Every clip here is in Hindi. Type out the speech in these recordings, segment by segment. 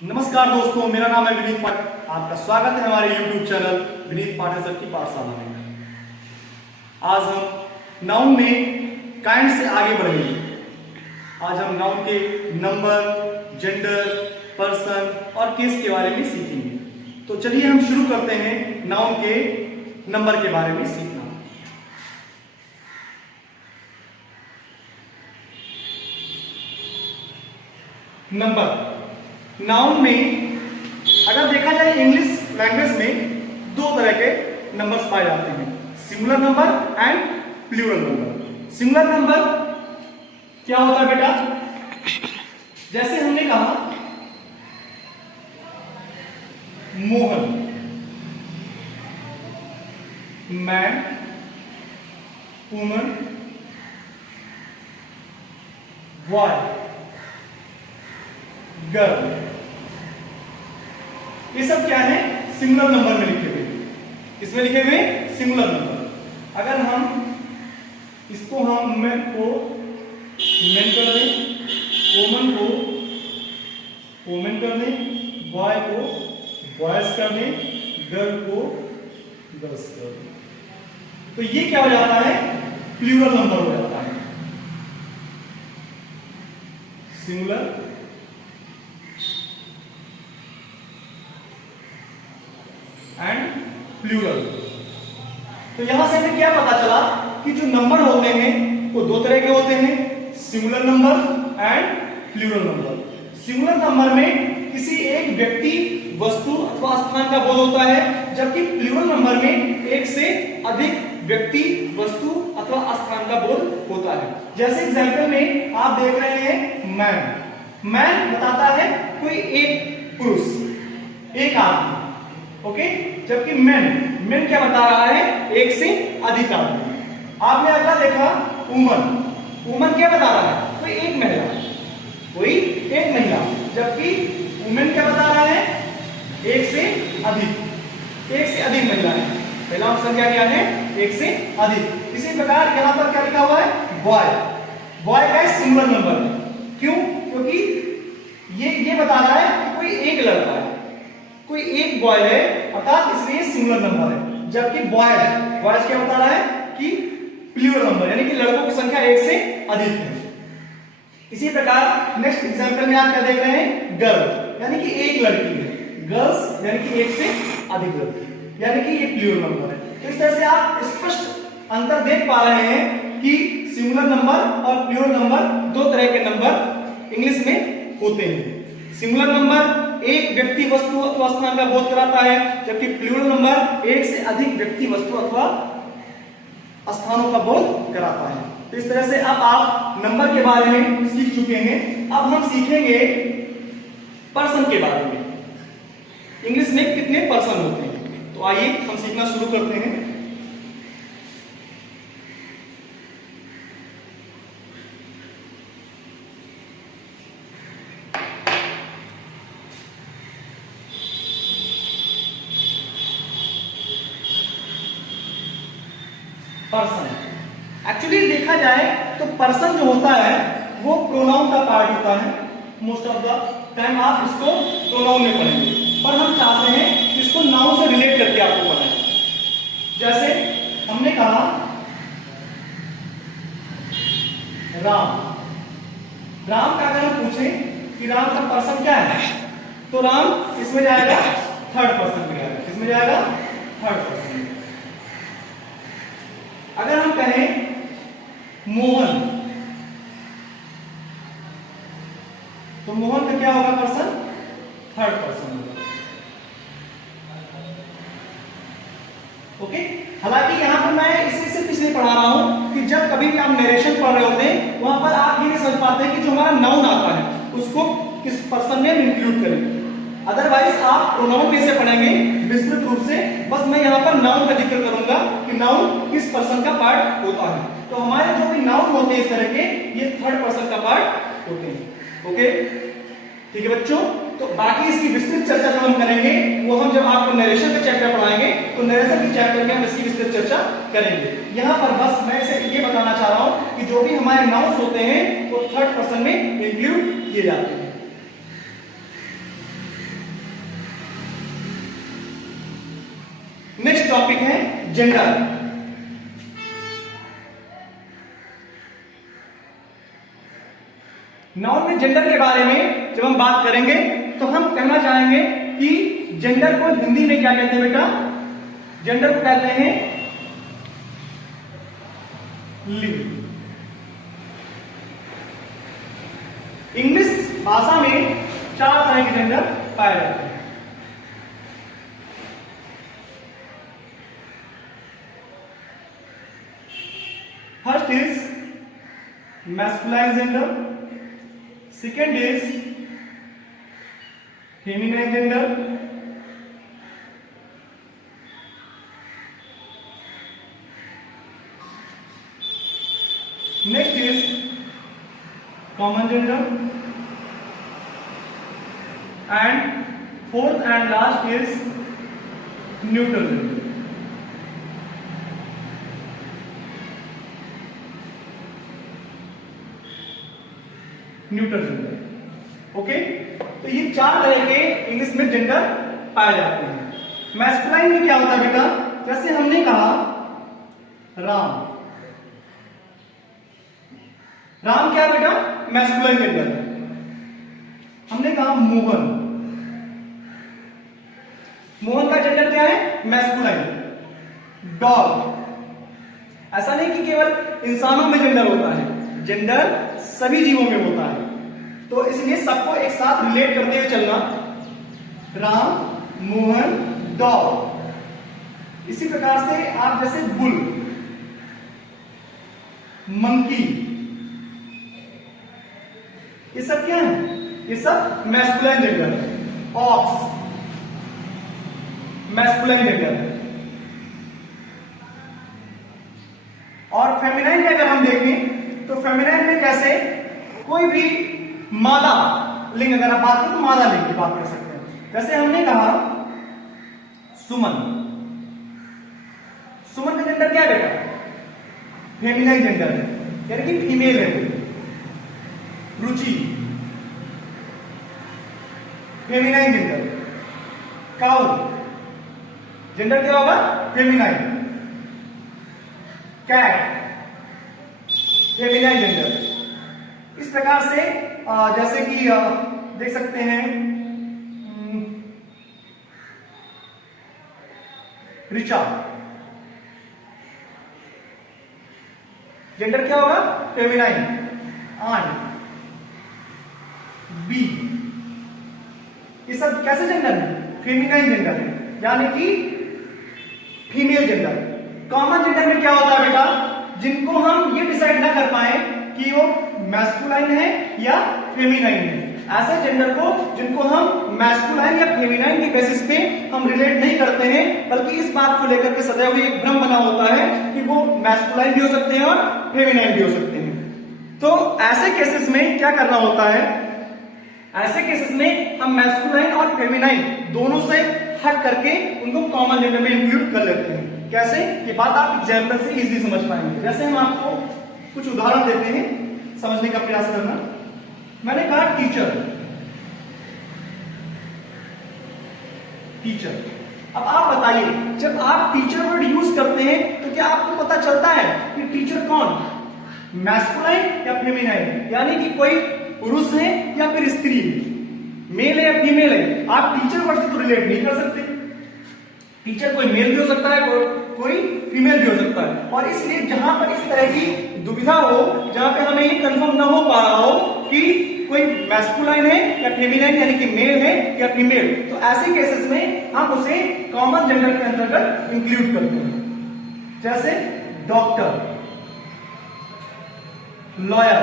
नमस्कार दोस्तों, मेरा नाम है विनीत पाठक। आपका स्वागत है हमारे YouTube चैनल विनीत पाठक सर की पाठशाला में। आज हम नाउन में काइंड से आगे बढ़ेंगे। आज हम नाउन के नंबर, जेंडर, पर्सन और केस के बारे में सीखेंगे। तो चलिए हम शुरू करते हैं नाउन के नंबर के बारे में सीखना। नंबर नाउन में अगर देखा जाए इंग्लिश लैंग्वेज में दो तरह के नंबर्स पाए जाते हैं, singular number and plural number. Singular number क्या होता है बेटा? जैसे हमने कहा Mohan, man, woman, boy, girl, ये सब क्या है? सिंगुलर नंबर में लिखे हुए। किसमें लिखे हुए? Singular number. अगर हम इसको हम मैन को मैन कर दें, वुमन को वुमेन कर दें, बॉय को बॉयज कर दें, गर्ल को गर्ल्स कर दें, तो ये क्या हो जाता है? प्लूरल नंबर हो जाता है। Singular and plural. तो यहां से हमें क्या पता चला कि जो नंबर होते हैं वो दो तरह के होते हैं, singular number and plural number. Singular number में किसी एक व्यक्ति, वस्तु अथवा स्थान का बोध होता है, जबकि प्लूरल नंबर में एक से अधिक व्यक्ति, वस्तु अथवा स्थान का बोध होता है। जैसे एग्जांपल में आप देख रहे हैं मैन। मैन बताता है कोई एक पुरुष, एक आदमी, ओके। जबकि मेन क्या बता रहा है? एक से अधिक आदमी। आपने अगला देखा वुमन। वुमन क्या बता रहा है? कोई एक महिला, कोई एक महिला। जबकि वुमेन क्या बता रहा है? एक से अधिक महिला है। पहला ऑप्शन क्या है? एक से अधिक। इसी प्रकार यहां पर क्या लिखा हुआ है? बॉय। बॉय का सिंगुलर नंबर है। क्यों? क्योंकि ये बता रहा है कि कोई एक लड़का है, कोई एक बॉय है, अर्थात इसलिए सिंगुलर नंबर है। जबकि बॉयज क्या बता रहा है? कि प्लूरल नंबर, यानी कि लड़कों की संख्या एक से अधिक है। इसी प्रकार नेक्स्ट एग्जांपल में आप क्या देख रहे हैं? गर्ल, यानी कि एक लड़की है। गर्ल्स यानी कि एक से अधिक लड़की, यानी कि ये प्लूरल नंबर है। तो इस तरह से आप स्पष्ट अंतर देख पा रहे हैं कि सिंगुलर नंबर और प्लूरल नंबर दो तरह के नंबर इंग्लिश में होते हैं। सिंगुलर नंबर एक व्यक्ति, वस्तु अथवा स्थान का बोध कराता है, जबकि प्लूरल नंबर एक से अधिक व्यक्ति, वस्तु अथवा स्थानों का बोध कराता है। तो इस तरह से अब आप नंबर के बारे में सीख चुके हैं। अब हम सीखेंगे पर्सन के बारे में। इंग्लिश में कितने पर्सन होते हैं? तो आइए हम सीखना शुरू करते हैं। पर्सन, एक्चुअली देखा जाए तो पर्सन जो होता है वो प्रोनाउन का पार्ट होता है। मोस्ट ऑफ द टाइम आप इसको प्रोनाउन में पढ़ेंगे, पर हम चाहते हैं कि इसको नाउन से रिलेट करके आपको पढ़ाएं। जैसे हमने कहा राम। राम का अगर हम पूछें कि राम का पर्सन क्या है, तो राम इसमें जाएगा थर्ड पर्सन में जाएगा। किसमें जाएगा? थर्ड पर्सन में। अगर हम कहें मोहन, तो मोहन का क्या होगा? पर्सन थर्ड पर्सन होगा, ओके। हालांकि यहां पर मैं इसलिए पढ़ा रहा हूं कि जब कभी भी आप नरेशन पढ़ रहे होते हैं, वहां पर आप ये नहीं समझ पाते कि जो हमारा नाउन आता है उसको किस पर्सन में इंक्लूड करें। अदरवाइज आप प्रोनाउन कैसे पढ़ेंगे? विस्तृत रूप से। बस मैं यहाँ पर नाउन का जिक्र करूंगा कि नाउन किस पर्सन का पार्ट होता है। तो हमारे जो भी नाउन होते हैं इस तरह के, ये थर्ड पर्सन का पार्ट होते हैं, ओके। ठीक है बच्चों, तो बाकी इसकी विस्तृत चर्चा जो हम करेंगे वो हम जब आपको नरेशन का चैप्टर पढ़ाएंगे तो नरेशन के चैप्टर में हम इसकी विस्तृत चर्चा करेंगे। यहाँ पर बस मैं इसे ये बताना चाह रहा हूँ कि जो भी हमारे नाउन्स होते हैं वो थर्ड पर्सन में इंक्लूड किए जाते हैं। टॉपिक है जेंडर। नाउन में जेंडर के बारे में जब हम बात करेंगे तो हम कहना चाहेंगे कि जेंडर को हिंदी में क्या कहते हैं बेटा? जेंडर को कहते हैं लिंग। इंग्लिश भाषा में 4 तरह के जेंडर पाए जाते हैं। First is masculine gender, second is feminine gender, next is common gender, and fourth and last is neutral gender. Neutral gender, okay. तो ये 4 तरह के इंग्लिश में जेंडर पाए जाते हैं। मैस्कुलाइन में क्या होता है बेटा? जैसे हमने कहा राम, राम क्या बेटा? मैस्कुलाइन जेंडर है। हमने कहा मोहन, मोहन का जेंडर क्या है? मैस्कुलाइन। डॉग, ऐसा नहीं कि केवल इंसानों में जेंडर होता है, जेंडर सभी जीवों में होता है, तो इसलिए सबको एक साथ रिलेट करते हुए चलना। राम, मोहन, डॉग। इसी प्रकार से आप जैसे बुल, मंकी, ये सब क्या है? ये सब मैस्कुलाइन जेंडर है। ऑक्स मैस्कुलाइन जेंडर है। और फेमिनाइन में अगर हम देखें तो फेमिनाइन में कैसे कोई भी मादा लिंग अगर आप बात करें तो मादा लिंग की बात कर सकते हैं। जैसे हमने कहा सुमन, सुमन का जेंडर क्या है बेटा? फेमिनाइन जेंडर है, यानी कि फीमेल है। Ruchi, feminine gender. Cow, gender क्या होगा? फेमिनाइन। Cat, feminine gender. इस प्रकार से जैसे कि देख सकते हैं ऋचा, जेंडर क्या होगा? फेमिनाइन। आन, बी, ये सब कैसे जेंडर है? फेमिनाइन जेंडर है, यानी कि फीमेल जेंडर। कॉमन जेंडर में क्या होता है बेटा? जिनको हम ये डिसाइड ना कर पाए कि वो मैस्कुलाइन है या फेमिनाइन है, ऐसे जेंडर को जिनको हम मैस्कुलाइन या फेमिनाइन के बेसिस पे हम रिलेट नहीं करते हैं, बल्कि इस बात को लेकर के सदैव एक भ्रम बना होता है कि वो मैस्कुलाइन भी हो सकते हैं और फेमिनाइन भी हो सकते हैं। तो ऐसे केसेस में क्या करना होता है? ऐसे केसेस में हम मैस्कुलाइन और फेमिनाइन दोनों से हट करके उनको कॉमन जेंडर में इंक्लूड कर लेते हैं। कैसे? ये बात आप एग्जाम्पल से इजीली समझ पाएंगे। जैसे हम आपको कुछ उदाहरण देते हैं, समझने का प्रयास करना। मैंने कहा टीचर, टीचर। अब आप बताइए, जब आप टीचर वर्ड यूज करते हैं तो क्या आपको पता चलता है कि टीचर कौन? मैस्कुलाइन या फेमिनाइन, यानी कि कोई पुरुष है या फिर स्त्री है, मेल है या फीमेल है? आप टीचर वर्ड से तो रिलेट नहीं कर सकते। टीचर कोई मेल भी हो सकता है, कोई फीमेल भी हो सकता है। और इसलिए जहां पर इस तरह की दुविधा हो, जहां पे हमें ये कंफर्म ना हो पा रहा हो कि कोई मैस्कुलाइन है या फेमिनाइन, यानी कि मेल है या फीमेल, तो ऐसे केसेस में हम उसे कॉमन जेंडर के अंतर्गत इंक्लूड करते हैं। जैसे डॉक्टर, लॉयर,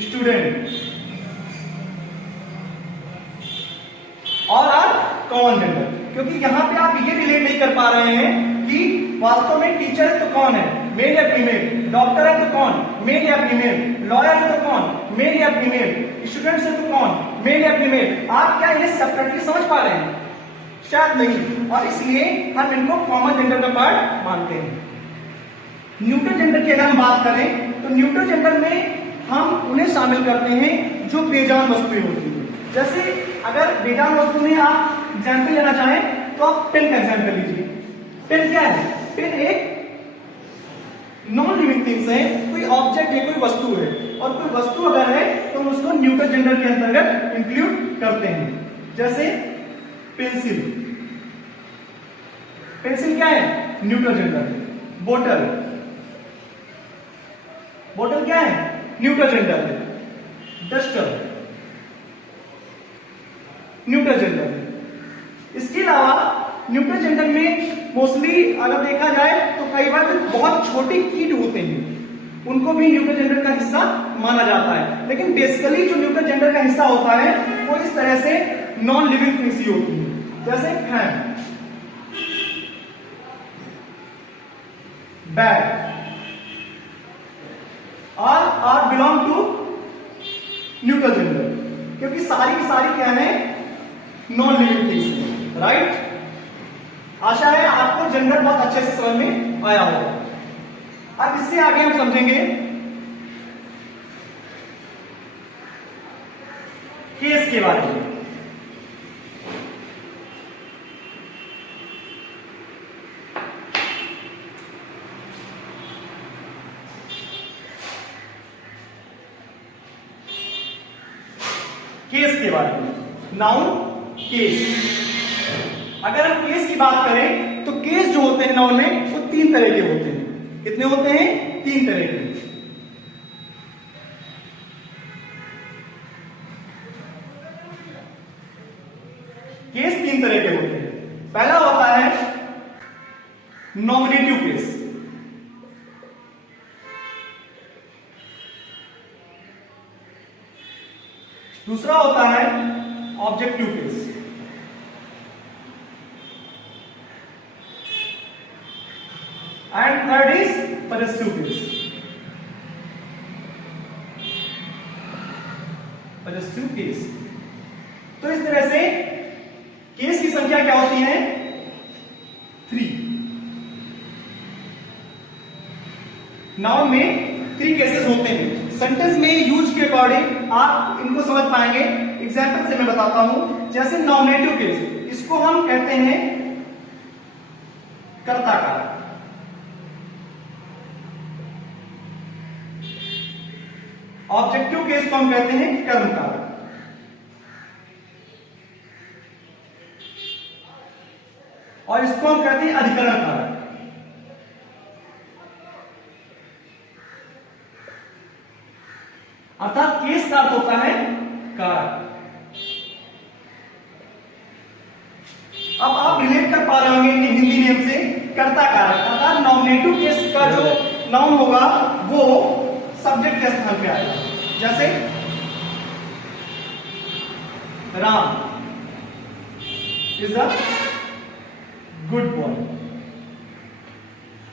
स्टूडेंट और कॉमन जेंडर। क्योंकि यहां पे आप ये रिलेट नहीं कर पा रहे हैं कि वास्तव में टीचर है तो कौन है, मेल या फीमेल? डॉक्टर है तो कौन, मेल या फीमेल? लॉयर है तो कौन, मेल या फीमेल? स्टूडेंट्स है तो कौन, मेल या फीमेल? आप क्या ये सेपरेटली समझ पा रहे हैं? शायद नहीं। और इसलिए हम इनको कॉमन जेंडर का पार्ट मानते हैं। न्यूट्रल जेंडर की अगर हम बात करें तो न्यूट्रल जेंडर में हम उन्हें शामिल करते हैं जो बेजान वस्तुएं होती हैं। जैसे अगर बेजान वस्तु में आप एग्जाम्पल लेना चाहें तो आप पेन का एग्जाम्पल लीजिए। पेन क्या है? पेन एक नॉन लिविंग थिंग्स है, कोई ऑब्जेक्ट है, कोई वस्तु है, और कोई वस्तु अगर है तो हम उसको न्यूटन जेंडर के अंतर्गत इंक्लूड करते हैं। जैसे पेंसिल, पेंसिल क्या है? Newton gender. बोतल, बोतल क्या है? न्यूटन जेंडर है। Duster, Newton gender. इसके अलावा न्यूटन जेंडर में मोस्टली अगर देखा जाए तो कई बार जो बहुत छोटे कीट होते हैं उनको भी न्यूटन जेंडर का हिस्सा माना जाता है, लेकिन बेसिकली जो न्यूटन जेंडर का हिस्सा होता है वो इस तरह से नॉन लिविंग थिंग्स ही होती है। जैसे fan, bag, are belong to neuter gender, क्योंकि सारी की सारी क्या है? नॉन लिविंग थिंग्स है, राइट। आशा है आपको जेंडर बहुत अच्छे से समझ में आया होगा। अब इससे आगे हम समझेंगे केस के बारे में। केस के बारे में, नाउन केस। अगर हम केस की बात करें तो केस जो होते हैं नाउन में वो 3 तरह के होते हैं। कितने होते हैं? 3 तरह के। केस 3 तरह के होते हैं। पहला होता है नॉमिनेटिव केस। दूसरा होता है objective case. And third is possessive case. Possessive case. तो इस तरह से केस की संख्या क्या होती है? 3। नाउन में 3 केसेस होते हैं। सेंटेंस में यूज के अकॉर्डिंग आप इनको समझ पाएंगे। एग्जाम्पल से मैं बताता हूं। जैसे नॉमिनेटिव केस, इसको हम कहते हैं कर्ता कारक। ऑब्जेक्टिव केस को हम कहते हैं कर्म कारक। और इसको हम कहते हैं अधिकरण कारक। अर्थात केस का अर्थ होता है कारक। अब आप रिलेट कर पा रहे होंगे हिंदी नियम से कर्ता कारक, अर्थात नॉमिनेटिव केस का जो नाउन होगा वो सब्जेक्ट के स्थान पे आएगा। जैसे Ram is a good boy.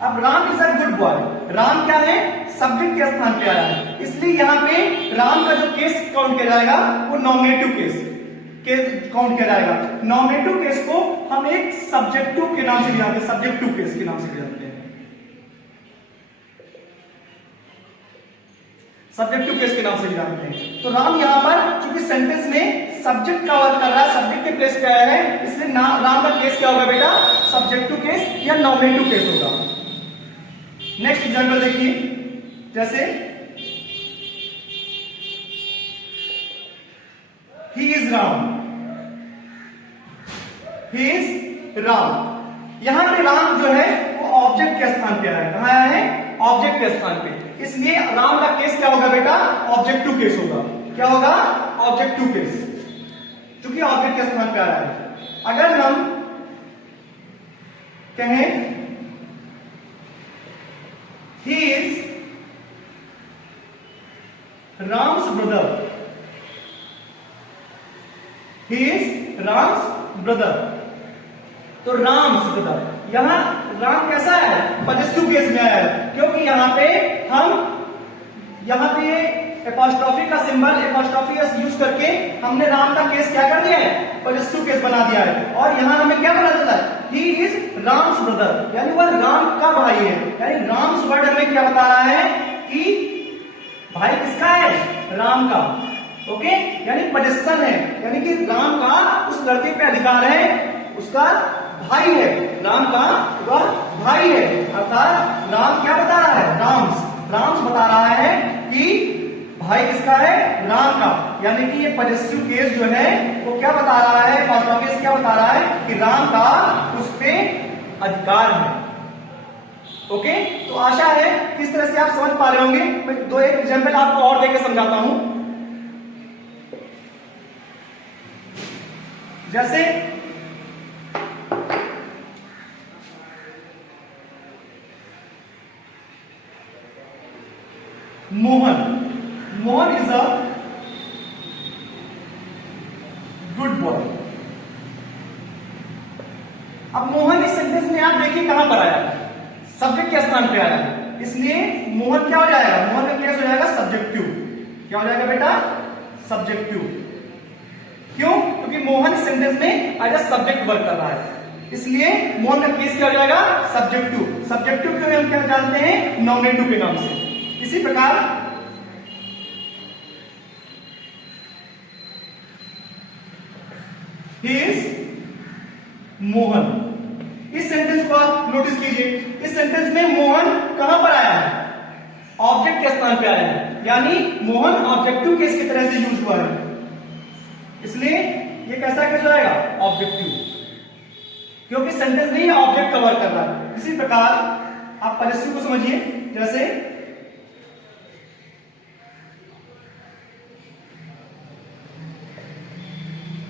अब Ram is a good boy, Ram क्या है? सब्जेक्ट के स्थान पे आया है, इसलिए यहां पे राम का जो केस काउंट किया जाएगा वो नॉमिनेटिव केस काउंट किया जाएगा। नॉमिनेटिव केस को हम एक सब्जेक्टिव के नाम से भी जानते हैं, सब्जेक्टिव केस के नाम से भी जानते हैं। सब्जेक्टिव केस के नाम से भी जानते हैं। तो राम यहां पर चूंकि सेंटेंस में सब्जेक्ट का वर्क कर रहा है, सब्जेक्ट के प्लेस पे आया है, इसलिए राम का केस क्या होगा बेटा? सब्जेक्टिव केस या नॉमिनेटिव केस होगा। नेक्स्ट एग्जांपल देखिए। जैसे he is Ram, he is Ram. यहां पे राम जो है वो ऑब्जेक्ट के स्थान पे आया है। कहां आया है? ऑब्जेक्ट के स्थान पे, इसलिए राम का केस क्या होगा बेटा? ऑब्जेक्टिव केस होगा। क्या होगा? ऑब्जेक्टिव केस, क्योंकि ऑब्जेक्ट के स्थान पे आ रहा है। अगर हम कहें he is Ram's brother, he is Ram's brother, तो राम्स ब्रदर, यहां राम कैसा है? पजेसिव केस में आया है, क्योंकि यहां पे एपॉस्ट्रोफी का सिंबल एपॉस्ट्रोफी एस यूज करके हमने राम का केस क्या कर दिया है? पजेसिव केस बना दिया है। और यहां हमें क्या पता चला है? ही इज राम्स ब्रदर, यानी वह राम का भाई है। यानी राम्स वर्ड हमें क्या बता रहा है कि भाई किसका है? राम का। ओके, यानी पजेशन है, यानी कि राम का उस लड़के पे अधिकार है, उसका भाई है, राम का वह भाई है। अर्थात राम क्या बता रहा है, राम्स बता रहा है कि भाई किसका है, राम का। यानी कि ये पजेसिव केस जो है वो क्या बता रहा है, पांचवा केस क्या बता रहा है कि राम का उस पे अधिकार है। ओके, तो आशा है किस तरह से आप समझ पा रहे होंगे। मैं दो एक एग्जाम्पल आपको और देकर समझाता हूं। जैसे Mohan is a good boy. अब मोहन इस सेंटेंस में आप देखिए कहां पर आया, सब्जेक्ट के स्थान पे आया है, इसलिए मोहन क्या हो जाएगा, मोहन का केस हो जाएगा सब्जेक्टिव। क्या हो जाएगा बेटा, सब्जेक्टिव। क्यों, क्योंकि मोहन इस सेंटेंस में एज अ सब्जेक्ट वर्क कर रहा है, इसलिए मोहन का केस क्या हो जाएगा, सब्जेक्टिव। सब्जेक्टिव को हम क्या जानते हैं, नॉमिनेटिव के नाम से। इसी प्रकार ही इज मोहन, इस सेंटेंस को आप नोटिस कीजिए। इस सेंटेंस में मोहन कहां पर आया है, ऑब्जेक्ट के स्थान पे आया है, यानी मोहन ऑब्जेक्टिव केस की तरह से यूज हुआ है, इसलिए ये कैसा केस होगा, ऑब्जेक्टिव, क्योंकि सेंटेंस नहीं ऑब्जेक्ट कवर कर रहा है। इसी प्रकार आप पजेसिव को समझिए, जैसे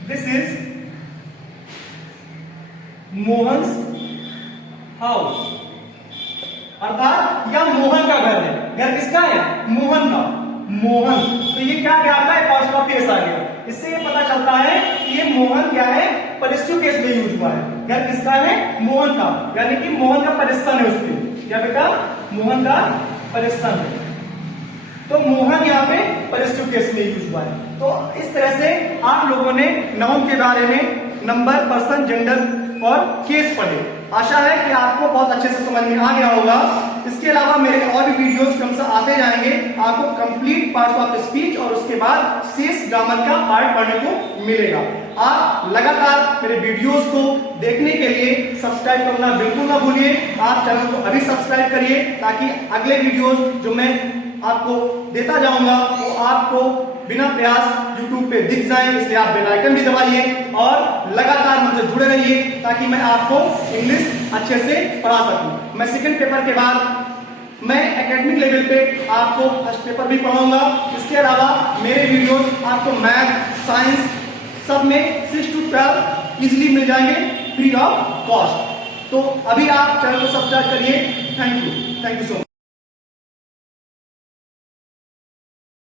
दिस इज मोहन्स हाउस, अर्थात यह मोहन का घर है। घर किसका है, मोहन का, मोहन। तो ये क्या गया, आपका पांचवा केस आ गया। इससे ये पता चलता है कि ये मोहन क्या है, पजेसिव केस में यूज हुआ है। घर किसका है, मोहन का, यानी कि मोहन का पजेशन है उसमें। क्या बेटा, मोहन का पजेशन है, तो मोहन यहाँ पे पजेसिव केस में यूज हुआ है। तो इस तरह से आप लोगों ने नाउन के बारे में नंबर, पर्सन, जेंडर और केस पढ़े। आशा है कि आपको बहुत अच्छे से समझ में आ गया होगा। इसके अलावा मेरे और भी वीडियोस क्रमशः आते जाएंगे, आपको कंप्लीट पार्ट्स ऑफ स्पीच और उसके बाद शेष ग्रामर का पार्ट पढ़ने को मिलेगा। आप लगातार मेरे वीडियोस को देखने के लिए सब्सक्राइब करना बिल्कुल ना भूलिए। आप चैनल को अभी सब्सक्राइब करिए, ताकि अगले वीडियोस जो मैं आपको देता जाऊंगा वो आपको बिना प्रयास YouTube पे दिख जाए। इसलिए आप बेल आइकन भी दबाइए और लगातार हमसे जुड़े रहिए, ताकि मैं आपको इंग्लिश अच्छे से पढ़ा सकूं। मैं सेकंड पेपर के बाद मैं एकेडमिक लेवल पे आपको फर्स्ट पेपर भी पढ़ाऊंगा। इसके अलावा मेरे वीडियोस आपको मैथ, साइंस सब में 6 to 12 इजिली मिल जाएंगे फ्री ऑफ कॉस्ट। तो अभी आप चैनल को सब्सक्राइब करिए। Thank you so much.